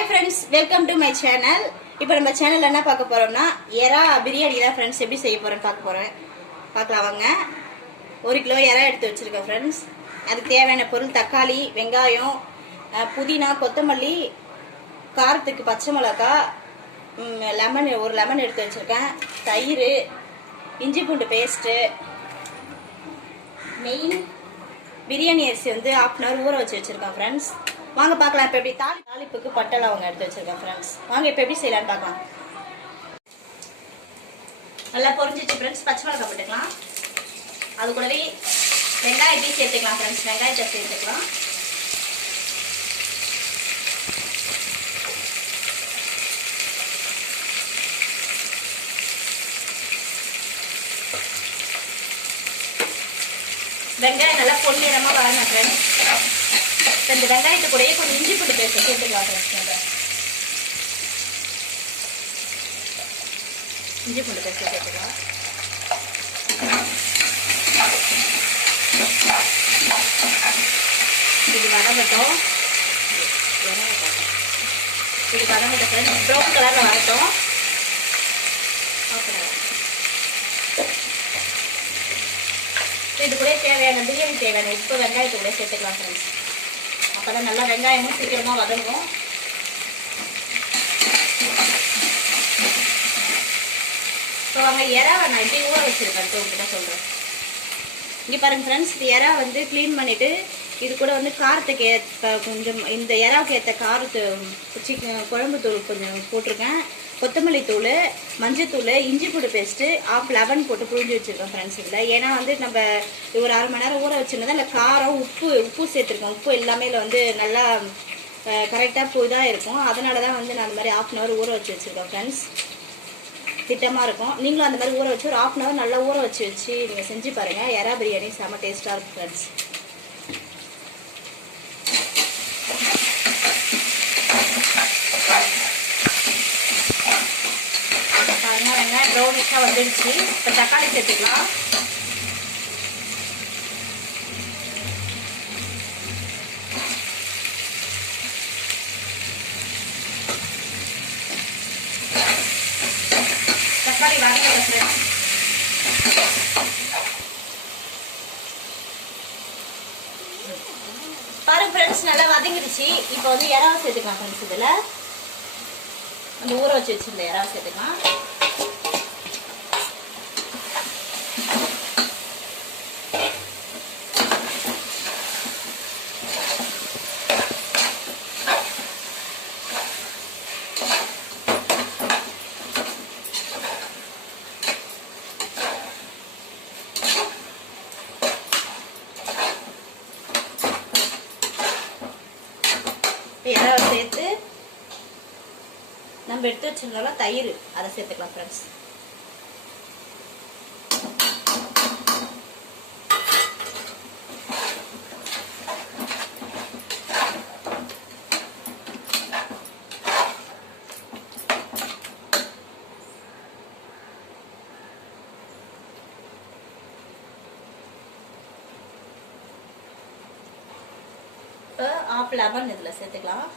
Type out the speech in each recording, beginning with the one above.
Hi friends, welcome to my channel. இப்போ நம்ம சேனல்ல என்ன பார்க்க போறோம்னா எறா பிரியாணி தான் फ्रेंड्स எப்படி செய்ய போறேன்னு பார்க்க போறேன். பார்க்கலாம் வாங்க. 1 கிலோ எறா எடுத்து வச்சிருக்கேன் फ्रेंड्स. அதுக்கு தேவையான பொருள் தக்காளி, வெங்காயம், புதினா, கொத்தமல்லி, காரத்துக்கு பச்சை மிளகாய், லெமன் ஒரு லெமன் எடுத்து வச்சிருக்கேன், தயிர், இஞ்சி பூண்டு பேஸ்ட், மெயின் பிரியாணி அரிசி வந்து 1/2 hour ஊற வச்சிருக்கேன் फ्रेंड्स. வாங்க பார்க்கலாம் இப்போ எப்படி தாளிப்புக்கு பட்டை லவங்கம் எடுத்து வச்சிருக்கேன் फ्रेंड्स. வாங்க இப்போ எப்படி செய்யலாம்னு பார்க்கலாம். நல்லா பொரிஞ்சிச்சு फ्रेंड्स. பச்சை மிளகாய் போட்டுக்கலாம். அது கூடவே வெங்காயத்தையும் சேர்த்துக்கலாம் फ्रेंड्स. வெங்காயத்தை சேர்த்துக்கலாம். வெங்காயம் நல்லா பொன்னிறமா வரணும் ஃப்ரெண்ட்ஸ். இந்த வெங்காயத்து கூடயே கொஞ்சம் இஞ்சி பூண்டு பேஸ்ட் சேர்த்துக்கலாம் ஃப்ரெண்ட்ஸ். இஞ்சி பூண்டு பேஸ்ட் சேர்த்துக்கலாம். இது வதங்கட்டும். ஃப்ரெண்ட்ஸ் ப்ரௌன் கலர்ல வரட்டும். ஓகே, இது கூட தேவையான பிரியாணி தேவையான இப்போ வெங்காயத்தை கூட சேர்த்துக்கலாம் ஃப்ரெண்ட்ஸ். அப்போ தான் நல்லா வெங்காயமும் சீக்கிரமாக வதங்கும். இப்போ அவங்க எறாவை நான் எப்படி ஊற வச்சுருக்கேன் உங்ககிட்ட சொல்கிறேன். இங்கே பாருங்கள் ஃப்ரெண்ட்ஸ், இந்த எறா வந்து க்ளீன் பண்ணிவிட்டு இது கூட வந்து காரத்துக்கு ஏற்ற கொஞ்சம் இந்த எறாவுக்கு ஏற்ற காரத்து குழம்பு தூள் கொஞ்சம் போட்டிருக்கேன், கொத்தமல்லி தூள், மஞ்சத்தூள், இஞ்சி பூண்டு பேஸ்ட்டு, 1/2 லெமன் போட்டு புழிஞ்சு வச்சுருக்கோம் ஃப்ரெண்ட்ஸ். இதில் ஏன்னா வந்து நம்ம ஒரு 1/2 மணி நேரம் ஊற வச்சுருந்தா இல்லை காரம் உப்பு சேர்த்துருக்கோம். உப்பு எல்லாமே இதில் வந்து நல்லா கரெக்டாக இதாக இருக்கும். அதனால தான் வந்து நான் அந்த மாதிரி 1/2 hour ஊற வச்சுருக்கோம் ஃப்ரெண்ட்ஸ். திட்டமாக இருக்கும். நீங்களும் அந்த மாதிரி ஊற வச்சு ஒரு 1/2 hour நல்லா ஊற வச்சு நீங்கள் செஞ்சு பாருங்கள். எறா பிரியாணி செம்ம டேஸ்ட்டாக இருக்கும் ஃப்ரெண்ட்ஸ். வெங்காயம் ப்ரௌனிஷாக வந்துடுச்சு. இப்போ தக்காளி சேர்த்துக்கலாம். தக்காளி வதங்கல பாருங்க ஃப்ரெண்ட்ஸ், நல்லா வதங்கிடுச்சு. இப்போ வந்து எறாவை சேர்த்துக்கலாம் ஃப்ரெண்ட்ஸ். இதில் அந்த ஊற வச்சு வச்சிருந்த எறாவை சேர்த்துக்கலாம். எறாவை சேர்த்து நம்ம எடுத்து வச்சிருந்தோம்னா தயிர் அதை சேர்த்துக்கலாம் ஃப்ரெண்ட்ஸ். இப்போ 1/2 லெமன் இதில் சேர்த்துக்கலாம்.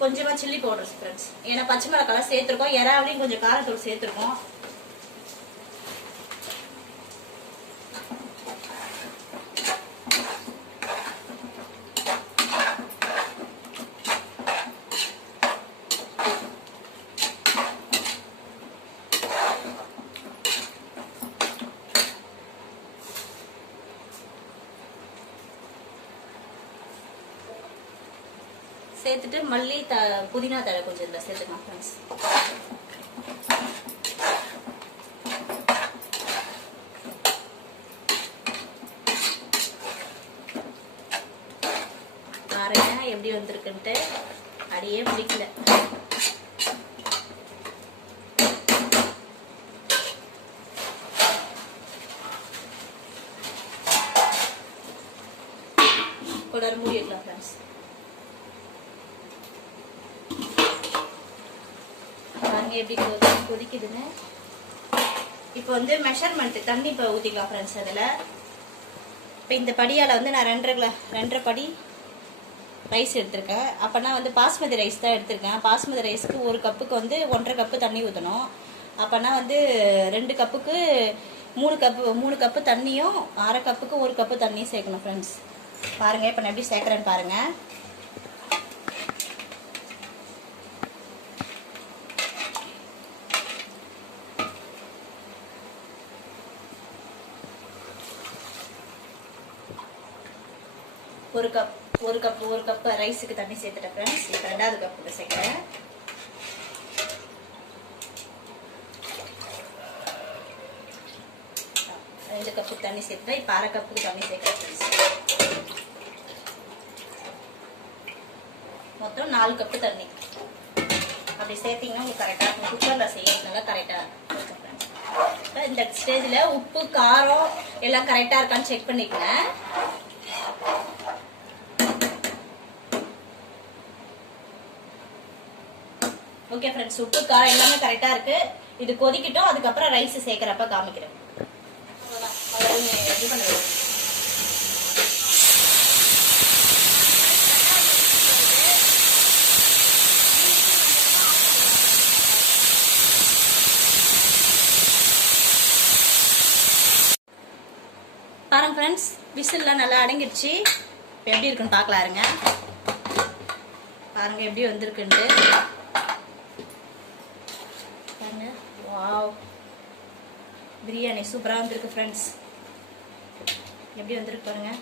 கொஞ்சமா சில்லி பவுடர் ஃப்ரெண்ட்ஸ். ஏன்னா பச்சை மிளகாய் சேர்த்துருக்கோம், எறாவிலையும் கொஞ்சம் காரத்தூள் சேர்த்துருக்கோம். சேர்த்துட்டு மல்லி புதினா தழை கொஞ்சம் இதில் சேர்த்துக்கலாம் ஃப்ரெண்ட்ஸ். பாருங்க எப்படி வந்திருக்குன்ட்டு. அடியே பிடிக்கல. கொஞ்சம் மூடிடலாம் ஃப்ரெண்ட்ஸ். பாருங்க எப்படி கொதிக்குதுன்னு. இப்போ வந்து மெஷர்மெண்ட் தண்ணி இப்போ ஊற்றிக்கலாம் ஃப்ரெண்ட்ஸ். அதில் இப்போ இந்த படியால் வந்து நான் 2.5 படி ரைஸ் எடுத்திருக்கேன். அப்போனா வந்து பாஸ்மதி ரைஸ் தான் எடுத்திருக்கேன். பாஸ்மதி ரைஸ்க்கு 1 கப்புக்கு வந்து 1.5 கப்பு தண்ணி ஊற்றணும். அப்போனா வந்து 2 கப்புக்கு 3 கப்பு தண்ணியும் 1/2 கப்புக்கு 1 கப்பு தண்ணியும் சேர்க்கணும் ஃப்ரெண்ட்ஸ். பாருங்கள் இப்போ நான் எப்படி சேர்க்குறேன்னு பாருங்கள். ஒரு கப் ரைஸுக்கு தண்ணி சேர்த்துட்டேன் ஃப்ரெண்ட்ஸ். இப்போ 2வது கப்புக்கு சேர்க்குறேன். ரெண்டு கப்பு தண்ணி சேர்த்துட்டேன். இப்போ 1/2 கப்புக்கு தண்ணி சேர்க்குறேன் ஃப்ரெண்ட்ஸ். மொத்தம் 4 கப்பு தண்ணி. அப்படி சேர்த்திங்கன்னா உங்களுக்கு கரெக்டாக இருக்கும். குக்கரில் செய்யறதுனால கரெக்டாக இருக்கும் ஃப்ரெண்ட்ஸ். இந்த ஸ்டேஜில் உப்பு காரம் எல்லாம் கரெக்டாக இருக்கான்னு செக் பண்ணிக்கங்க. ஓகே ஃப்ரெண்ட்ஸ், உப்பு காரம் எல்லாமே கரெக்டாக இருக்குது. இது கொதிக்கிட்டோம். அதுக்கப்புறம் ரைஸ் சேர்க்குறப்ப காமிக்கிறேன். இது பண்ணுறது பாருங்க ஃப்ரெண்ட்ஸ், விசில்லாம் நல்லா அடங்கிடுச்சு. இப்போ எப்படி இருக்குன்னு பார்க்கலாம் இருங்க. பாருங்க எப்படி வந்திருக்குன்ட்டு. பாருங்க, வாவ், பிரியாணி சூப்பராக வந்திருக்கு ஃப்ரெண்ட்ஸ். எப்படி வந்திருக்கு பாருங்க.